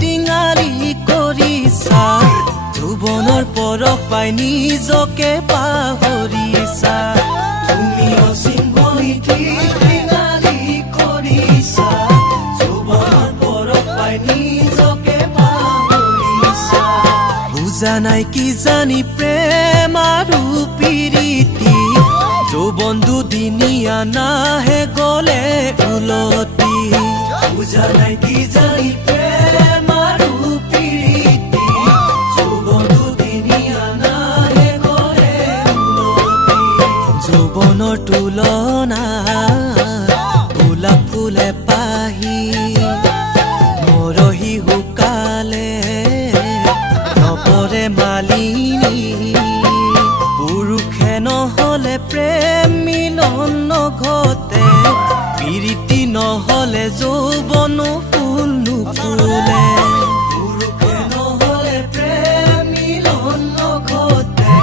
টিঙালি কৰিছা যৌৱনৰ পৰশ পাই নিজকে পাহৰিছা তুমি অসীম বৈঠি টিঙালি কৰিছা যৌৱনৰ পৰশ পাই নিজকে পাহৰিছা বুজা নাই কি জানি প্ৰেম আৰু প্ৰীতি যৌৱন দুদিনীয়া নাহে গলে উলটি বুজা নাই কি জানি প্ৰেম আৰু প্ৰীতি যৌৱন দুদিনীয়া নাহে গলে উলটি যৌৱনৰ তুলনা গোলাপ ফুলে পাহি মৰহি শুকালে নপৰে মালিনী পুৰুষে নহলে প্ৰেম মিলন নঘটে প্ৰীতি নহলে যৌৱন ফুল নুফুলে পুৰুষে নহলে প্ৰেম মিলন নঘটে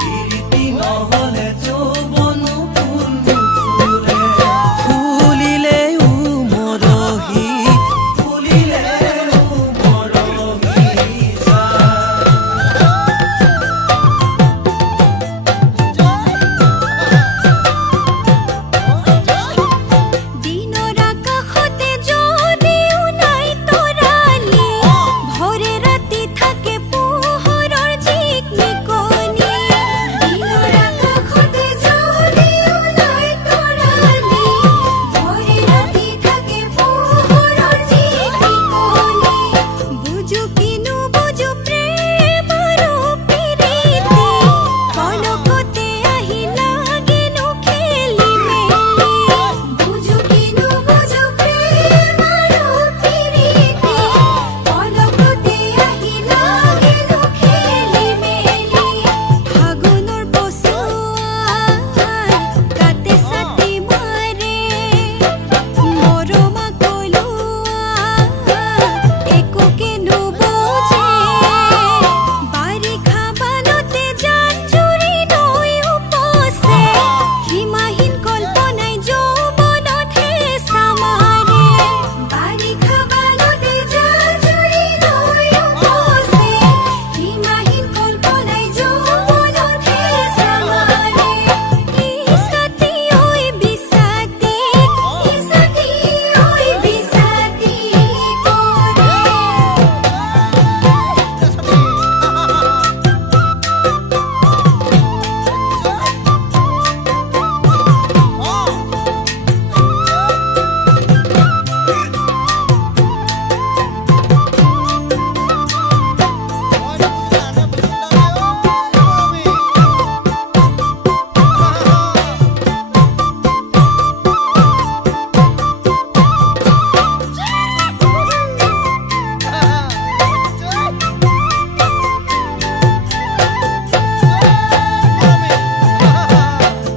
প্ৰীতি নহলে যৌৱন ফুল নুফুলে ফুলিলেও মৰহি ফুলিলেও মৰহি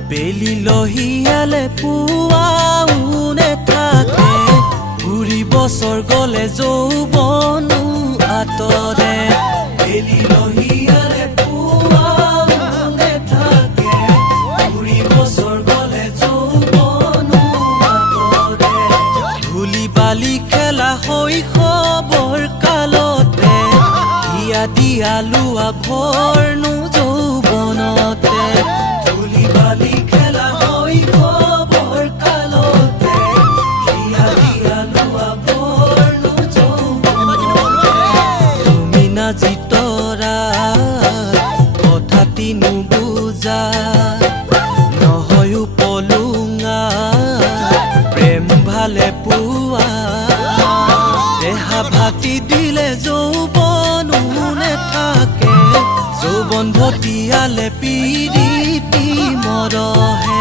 বেলি লহিয়ালে পুৱাউনে থাকে ঘূৰি বছৰ গলে যৌৱনো আঁতৰে বেলি লহিয়ালে পুৱাউনে থাকে ঘূৰি বছৰ গলে যৌৱনো আঁতৰে ধূলি বালি খেলা শৈশৱৰ কালতে হিয়া দিয়া লোৱা ভৰনো যৌৱনতে বালি খেলা শৈশৱৰ কালতে হিয়া দিয়া লোৱা বৰ্ণো যৌৱনতে তুমি নাজি তৰা কথাটি নুবুজা নহয়ো পলুঙা প্ৰেম ভালে পোৱা দেহা ভাটি দিলে যৌৱনো নেথাকে যৌৱন ভটিয়ালে পিৰিতি মৰহে